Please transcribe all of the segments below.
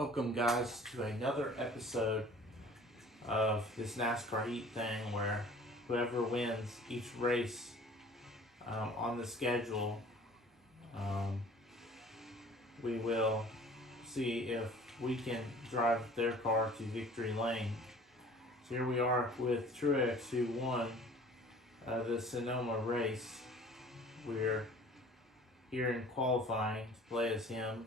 Welcome, guys, to another episode of this NASCAR Heat thing where whoever wins each race on the schedule, um, we will see if we can drive their car to victory lane. So here we are with Truex, who won the Sonoma race. We're here in qualifying to play as him.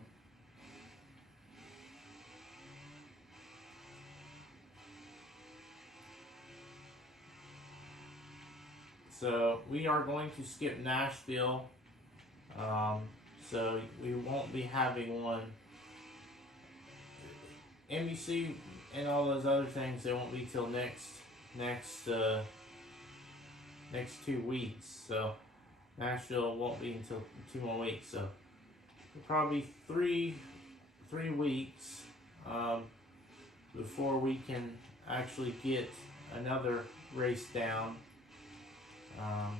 So we are going to skip Nashville, so we won't be having one. NBC and all those other things, they won't be till next 2 weeks. So Nashville won't be until 2 more weeks. So probably three weeks before we can actually get another race down.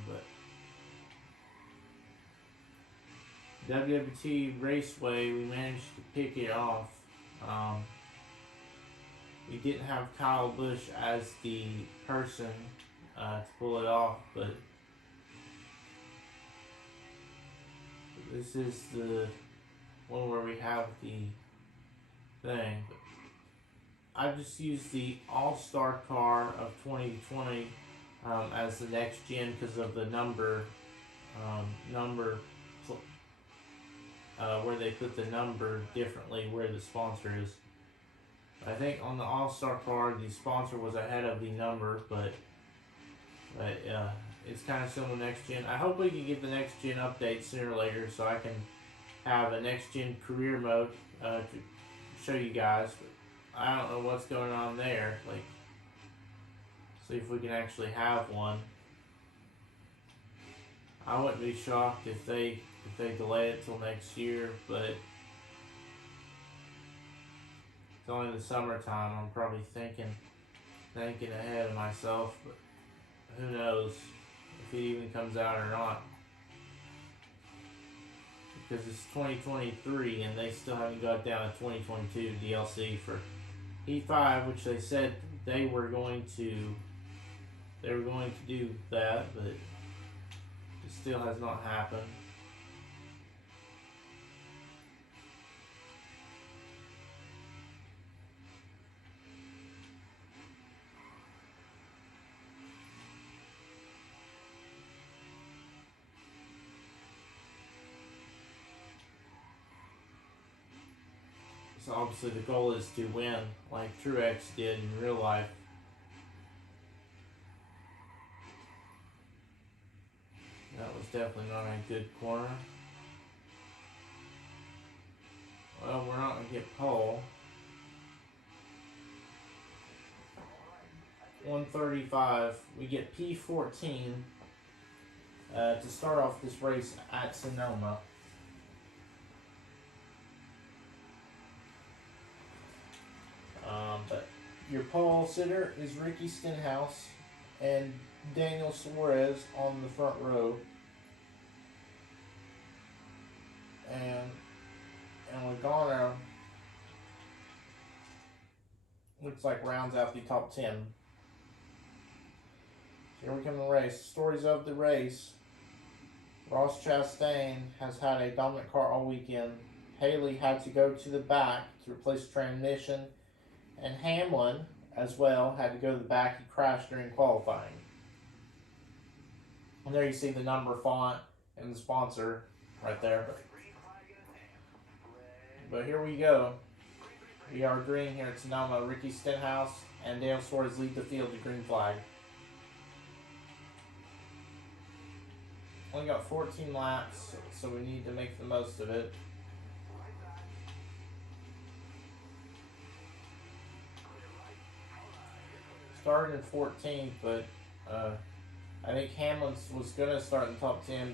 But WWT Raceway, we managed to pick it off. We didn't have Kyle Busch as the person to pull it off, but this is the one where we have the thing. But I just used the All-Star car of 2020 as the next gen because of the number where they put the number differently where the sponsor is. I think on the All-Star card the sponsor was ahead of the number, but it's kind of similar to next gen. I hope we can get the next gen update sooner or later so I can have a next gen career mode to show you guys. But I don't know what's going on there. See if we can actually have one. I wouldn't be shocked if they delay it till next year, but it's only the summertime. I'm probably thinking ahead of myself, but who knows if it even comes out or not. Because it's 2023 and they still haven't got down to 2022 DLC for Heat 5, which they said they were going to do that, but it still has not happened. So obviously the goal is to win like Truex did in real life. That was definitely not a good corner. Well, we're not going to get pole. 135. We get P14 to start off this race at Sonoma. But your pole sitter is Ricky Stenhouse and Daniel Suarez on the front row. And Logano looks like rounds out the top 10. So here we come to the race. Stories of the race. Ross Chastain has had a dominant car all weekend. Haley had to go to the back to replace the transmission. And Hamlin, as well, had to go to the back. He crashed during qualifying. And there you see the number font and the sponsor right there. But here we go. We are green here at Sonoma. Ricky Stenhouse and Daniel Suarez lead the field to green flag. Only got 14 laps, so we need to make the most of it. Started in 14th, but I think Hamlin was going to start in the top 10,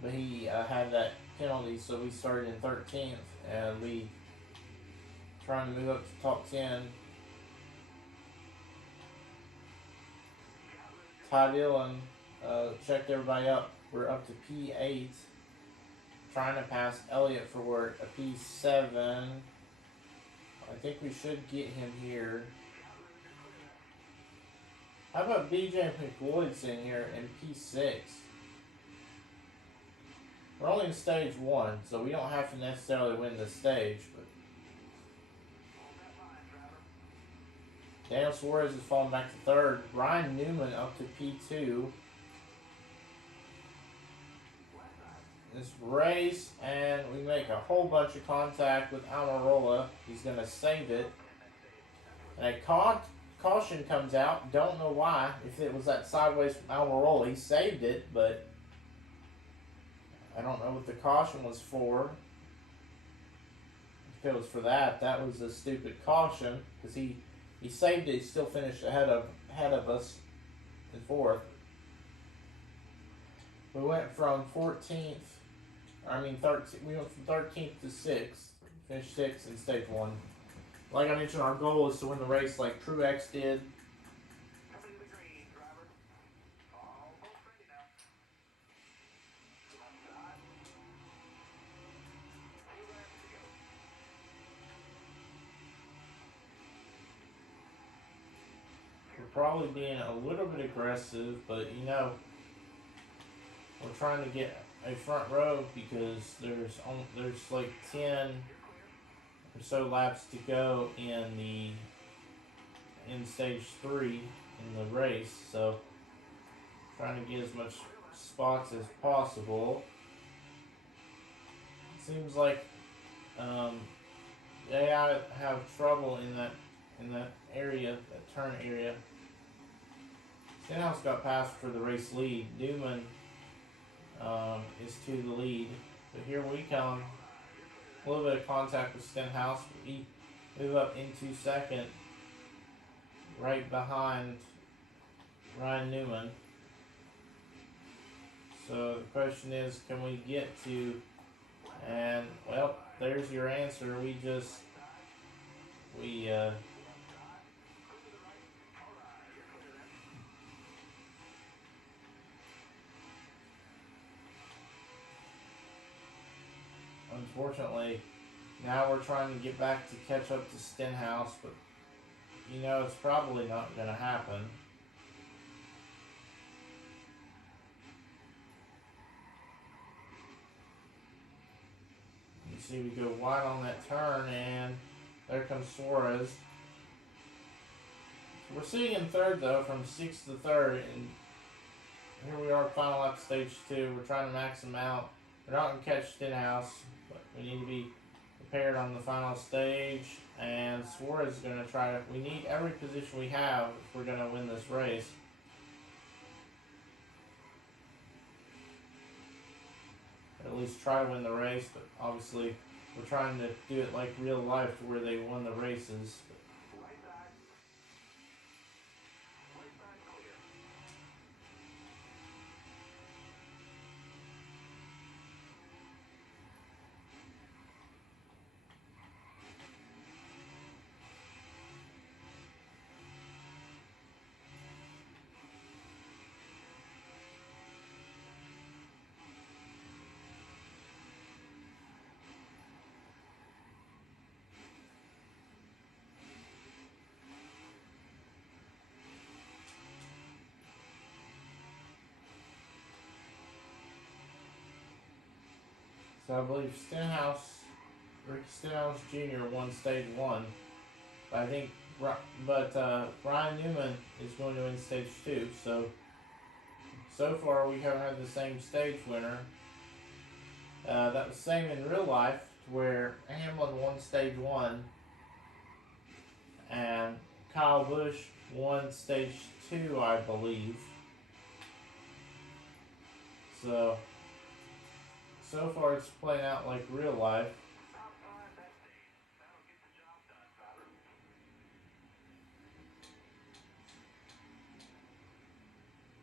but he had that penalty, so we started in 13th, and we trying to move up to top 10. Ty Dillon checked everybody up. We're up to P8. trying to pass Elliott for a P7. I think we should get him here. How about BJ McLeod's in here in P6? We're only in stage 1, so we don't have to necessarily win this stage. But Daniel Suarez is falling back to 3rd. Ryan Newman up to P2. This race, and we make a whole bunch of contact with Almirola. He's going to save it. And a caution comes out. Don't know why. If it was that sideways from Almirola, he saved it, but I don't know what the caution was for. If it was for that, that was a stupid caution, because he saved it. He still finished ahead of us in 4th. We went from 13th. We went from 13th to 6th. Finished 6th in stage 1. Like I mentioned, our goal is to win the race like Truex did. We're probably being a little bit aggressive, but you know, we're trying to get a front row because there's like 10 or so laps to go in stage 3 in the race, so trying to get as much spots as possible. It seems like they have trouble in that area, that turn area. Stenhouse got passed for the race lead. Newman is to the lead, but here we come. A little bit of contact with Stenhouse. We move up into 2nd, right behind Ryan Newman. So the question is, can we get to? And well, there's your answer. Unfortunately, now we're trying to get back to catch up to Stenhouse, but you know it's probably not going to happen. You see, we go wide on that turn, and there comes Suarez. So we're sitting in 3rd though, from 6th to 3rd, and here we are, final lap stage 2. We're trying to max them out. We're not going to catch Stenhouse, but we need to be prepared on the final stage. And Suarez is going to try to. We need every position we have if we're going to win this race. Or at least try to win the race, but obviously we're trying to do it like real life to where they won the races. So I believe Ricky Stenhouse Jr. won stage 1. Ryan Newman is going to win stage 2. So far we haven't had the same stage winner. That was the same in real life, where Hamlin won stage 1 and Kyle Busch won stage 2, I believe. So far it's playing out like real life.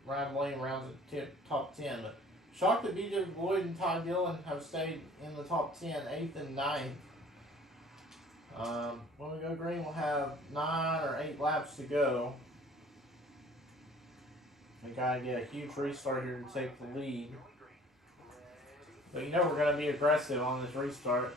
Ryan Blaney rounds at top 10, but shocked that BJ Lloyd and Todd Dillon have stayed in the top 10, 8th and 9th. When we go green, we'll have 9 or 8 laps to go. We gotta get a huge restart here to take the lead. But you know we're going to be aggressive on this restart.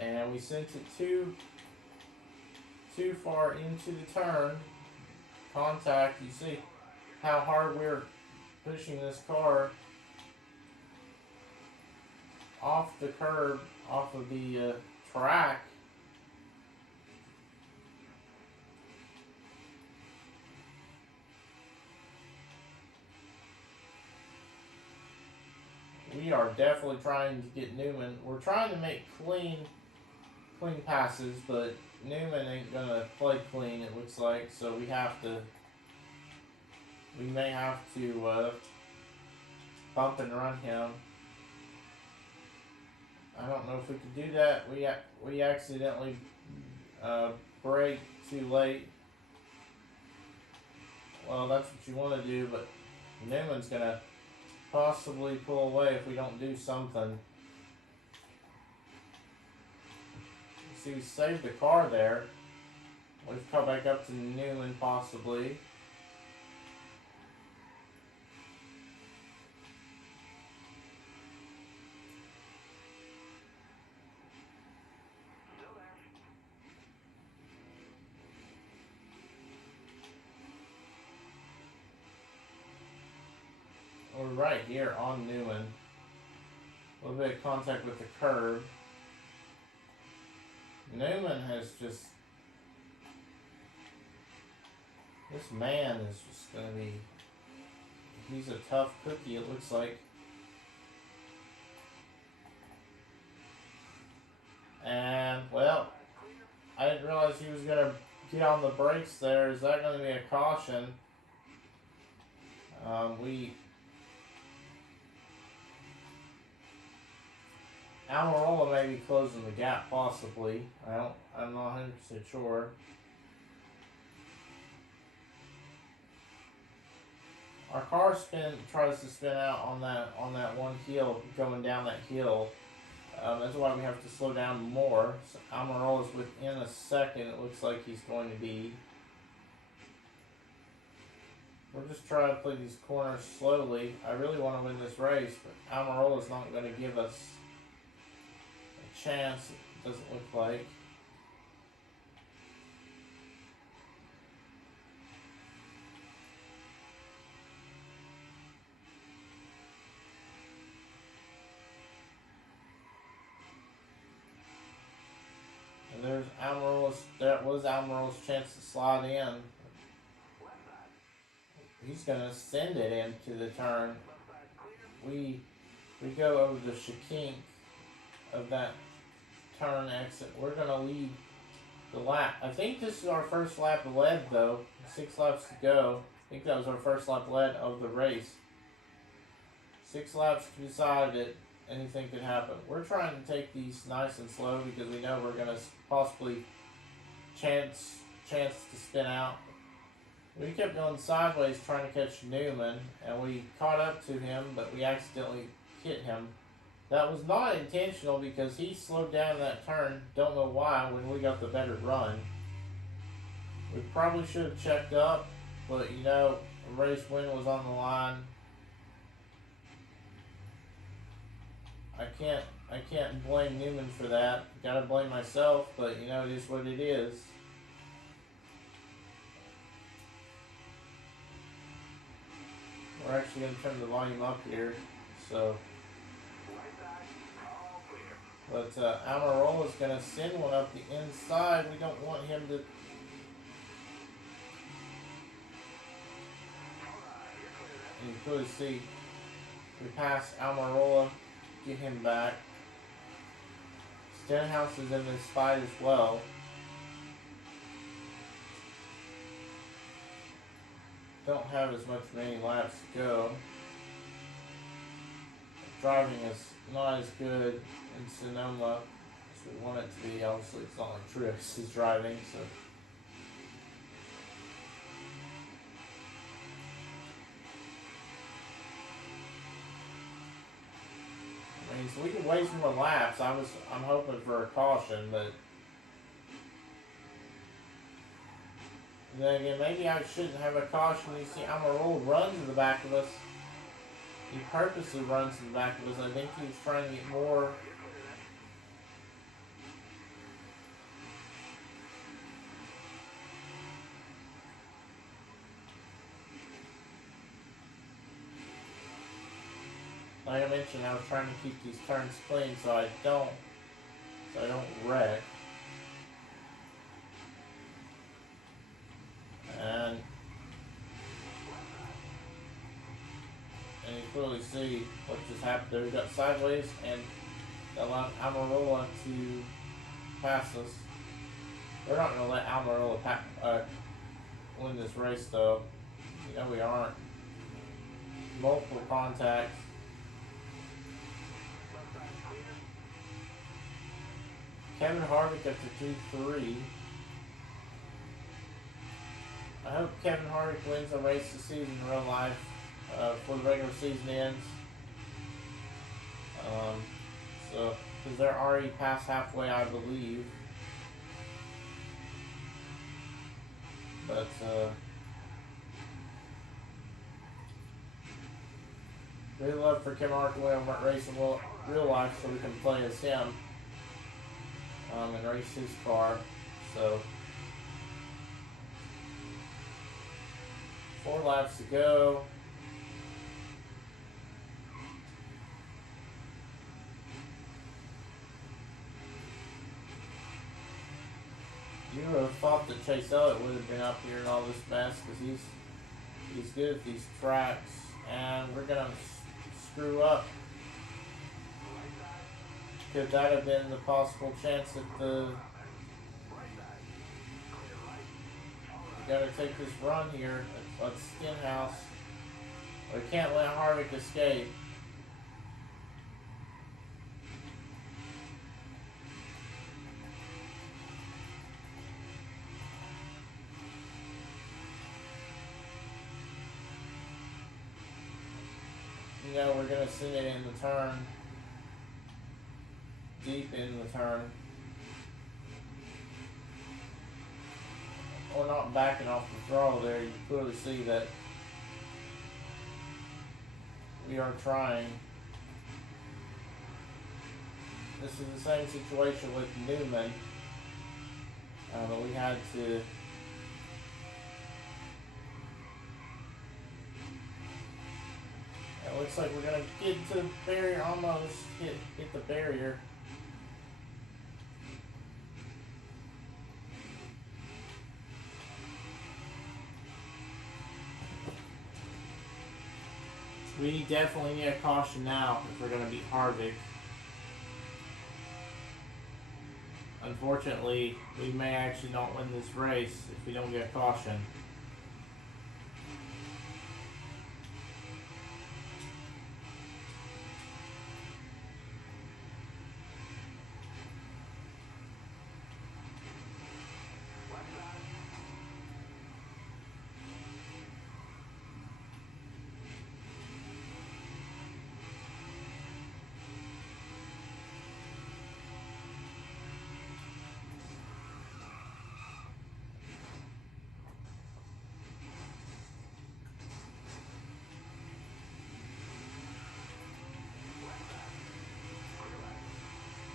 And we sent it too far into the turn. Contact, you see how hard we're pushing this car off the curb, off of the track. We are definitely trying to get Newman. We're trying to make clean passes, but Newman ain't gonna play clean, it looks like, so we may have to bump and run him. I don't know if we could do that. We accidentally brake too late. Well, that's what you want to do, but Newman's gonna possibly pull away if we don't do something. See, we saved the car there. We've come back up to Newman possibly. We're right here on Newman. A little bit of contact with the curb. Newman has just... This man is just going to be... He's a tough cookie, it looks like. And, well, I didn't realize he was going to get on the brakes there. Is that going to be a caution? Almirola may be closing the gap, possibly. I'm not 100% sure. Our car tries to spin out on that one hill, going down that hill. That's why we have to slow down more. So Almirola's within a second. It looks like he's going to be. We're just trying to play these corners slowly. I really want to win this race, but Almirola's not going to give us a chance, it doesn't look like. And there's that was Almirola's chance to slide in. He's going to send it into the turn. We go over the chicane of that turn exit. We're going to lead the lap. I think this is our first lap led, though. 6 laps to go. I think that was our first lap led of the race. 6 laps to decide it. Anything could happen. We're trying to take these nice and slow because we know we're going to possibly chance to spin out. We kept going sideways trying to catch Newman, and we caught up to him, but we accidentally hit him. That was not intentional because he slowed down that turn, don't know why, when we got the better run. We probably should have checked up, but you know, a race win was on the line. I can't blame Newman for that. Gotta blame myself, but you know, it is what it is. We're actually going to turn the volume up here, so. But Almirola's going to send one up the inside. We don't want him to. You can clearly see we pass Almirola, get him back. Stenhouse is in this fight as well. Don't have as many laps to go. Driving is not as good in Sonoma as we want it to be. Obviously, it's not like Truex is driving, so. I mean, so we can waste more laps. I'm hoping for a caution, but Then again, maybe I shouldn't have a caution. You see, Amarola runs in the back of us. He purposely runs in the back of us. I think he's trying to get more. Like I mentioned, I was trying to keep these turns clean so I don't wreck. And you clearly see what just happened there. We got sideways and allowed Amarola to pass us. We're not going to let Amarola win this race, though. You know we aren't. Multiple contacts. Kevin Harvick up to 2-3. I hope Kevin Harvick wins a race this season in real life before the regular season ends. Because they're already past halfway, I believe. But really love for Kevin Harvick to win a race in real life so we can play as him and race his car. So 4 laps to go. You would have thought that Chase Elliott would have been up here in all this mess because he's good at these tracks, and we're gonna screw up. Could that have been the possible chance that we gotta take this run here at Stenhouse? We can't let Harvick escape. You know, we're going to send it in the turn, deep in the turn. We're not backing off the throttle there. You clearly see that we are trying. This is the same situation with Newman, but we had to. It looks like we're gonna get to the barrier, almost hit the barrier. We definitely need a caution now if we're gonna beat Harvick. Unfortunately, we may actually not win this race if we don't get a caution.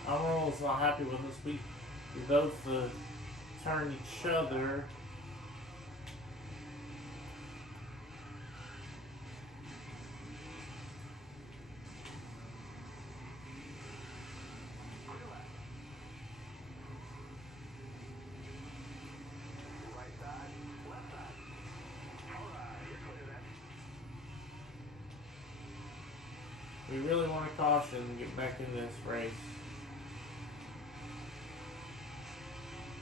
Amarola is not happy with us. We both turn each other. We really want to caution and get back in this race.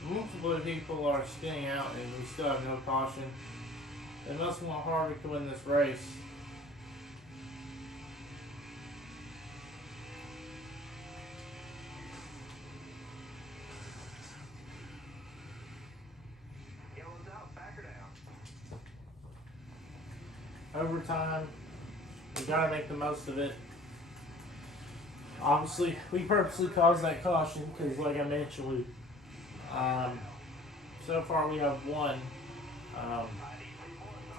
Multiple people are spinning out and we still have no caution. They must want Harvick to win this race. Overtime. We gotta make the most of it. Obviously, we purposely caused that caution because, like I mentioned, so far we have one Um,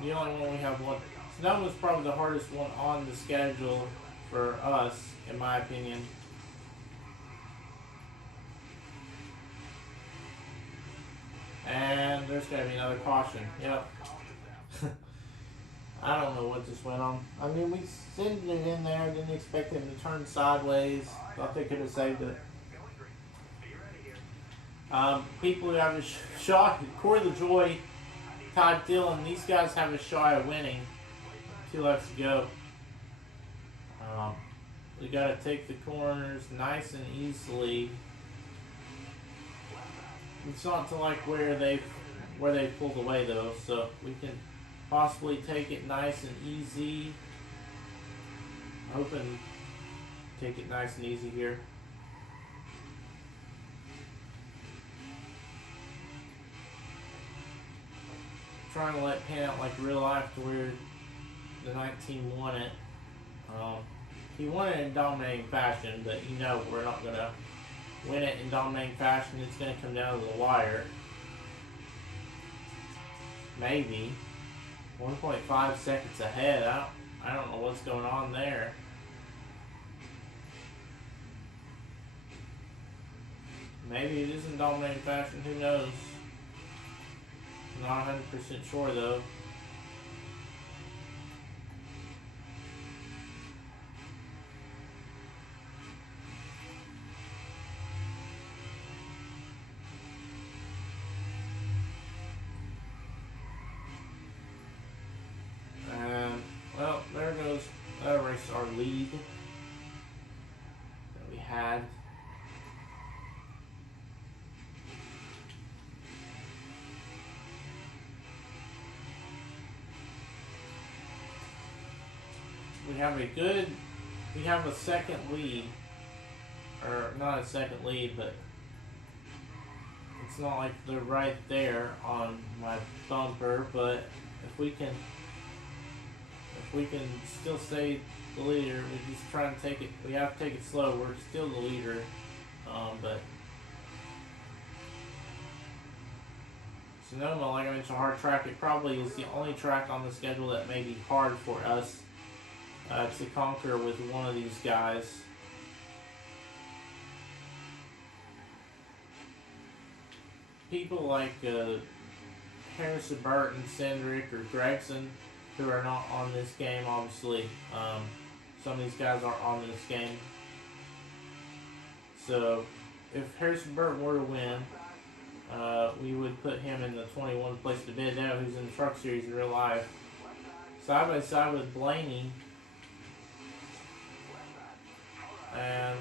the only one we have one. Sonoma was probably the hardest one on the schedule for us, in my opinion. And there's going to be another caution. Yep. I don't know what just went on. I mean, we sent it in there. Didn't expect him to turn sideways. Thought they could have saved it. People who have a shot, Corey LaJoy, Todd Dillon, these guys have a shot at winning. 2 laps to go. We got to take the corners nice and easily. It's not to like where they pulled away though, so we can possibly take it nice and easy. Hoping take it nice and easy here. Trying to let it pan out like real life to where the 19 won it. He won it in dominating fashion, but you know we're not going to win it in dominating fashion. It's going to come down to the wire. Maybe. 1.5 seconds ahead. I don't know what's going on there. Maybe it is in dominating fashion. Who knows? Not 100% sure though. Well, there goes that erases our lead that we had. We have a second lead, or not a second lead, but it's not like they're right there on my bumper, but if we can still stay the leader, we just try and take it, we have to take it slow, we're still the leader, but Sonoma, like I mentioned, hard track, it probably is the only track on the schedule that may be hard for us to conquer with one of these guys. People like Harrison Burton, Cendric, or Gregson, who are not on this game, obviously. Some of these guys aren't on this game. So, if Harrison Burton were to win, we would put him in the 21 place to bid now, who's in the Truck Series in real life. Side by side with Blaney. And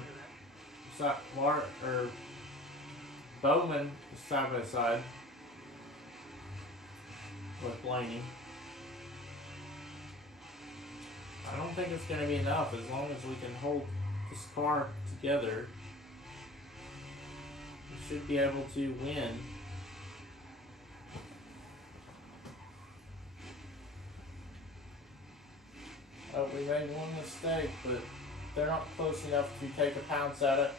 Bowman is side by side with Blaney. I don't think it's going to be enough as long as we can hold this car together. We should be able to win. Oh, we made one mistake, but they're not close enough to take a pounce at it.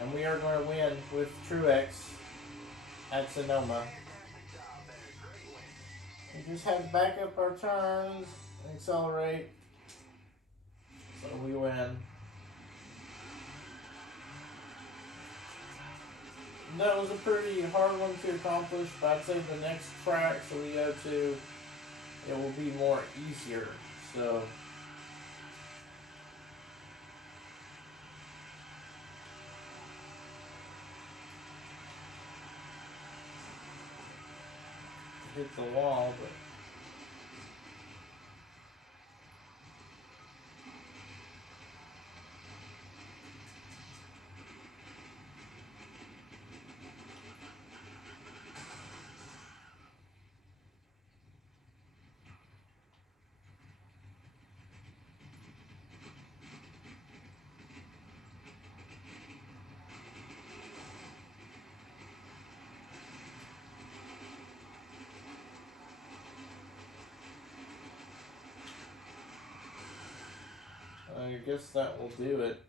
And we are going to win with Truex at Sonoma. We just have to back up our turns and accelerate. So we win. That was a pretty hard one to accomplish, but I'd say the next track so we go to, it will be more easier. So hit the wall, but I guess that will do it.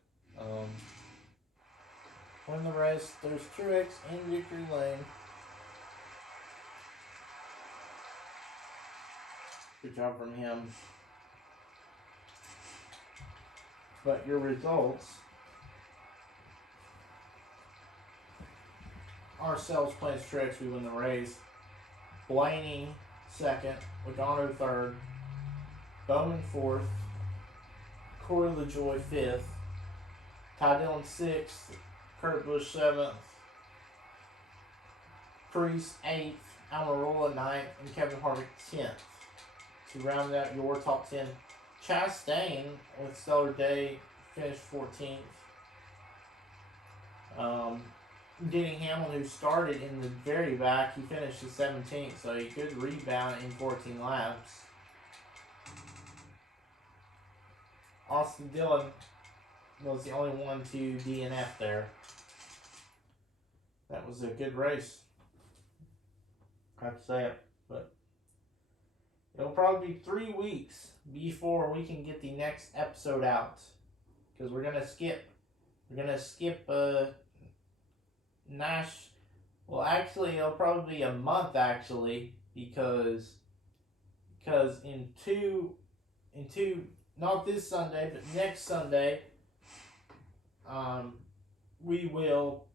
Win the race. There's Truex in victory lane. Good job from him. But your results are Sells Plays Tricks. We win the race. Blaney second. Logano third. Bowman fourth. Corey LaJoy fifth. Ty Dillon sixth. Kurt Busch seventh. Priest eighth. Almirola ninth. And Kevin Harvick 10th. To round out your top 10. Chastain with stellar day finished 14th. Denny Hamlin, who started in the very back, he finished the 17th, so he could rebound in 14 laps. Austin Dillon was the only one to DNF there. That was a good race. I have to say it, but it'll probably be 3 weeks before we can get the next episode out, because we're gonna skip Nash. Well, actually, it'll probably be a month actually, because in two not this Sunday but next Sunday, we will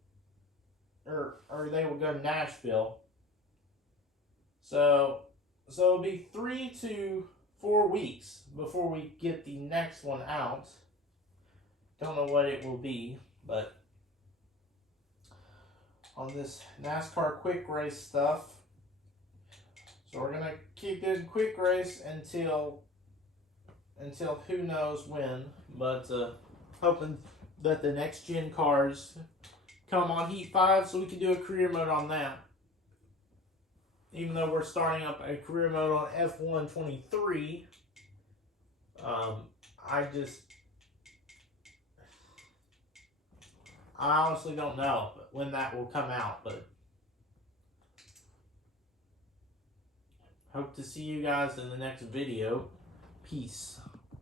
or they will go to Nashville. So it'll be 3 to 4 weeks before we get the next one out. Don't know what it will be, but on this NASCAR quick race stuff. So we're gonna keep doing quick race until who knows when, but hoping that the next gen cars come on Heat 5 so we can do a career mode on that. Even though we're starting up a career mode on F1 23, I honestly don't know when that will come out, but hope to see you guys in the next video. Peace.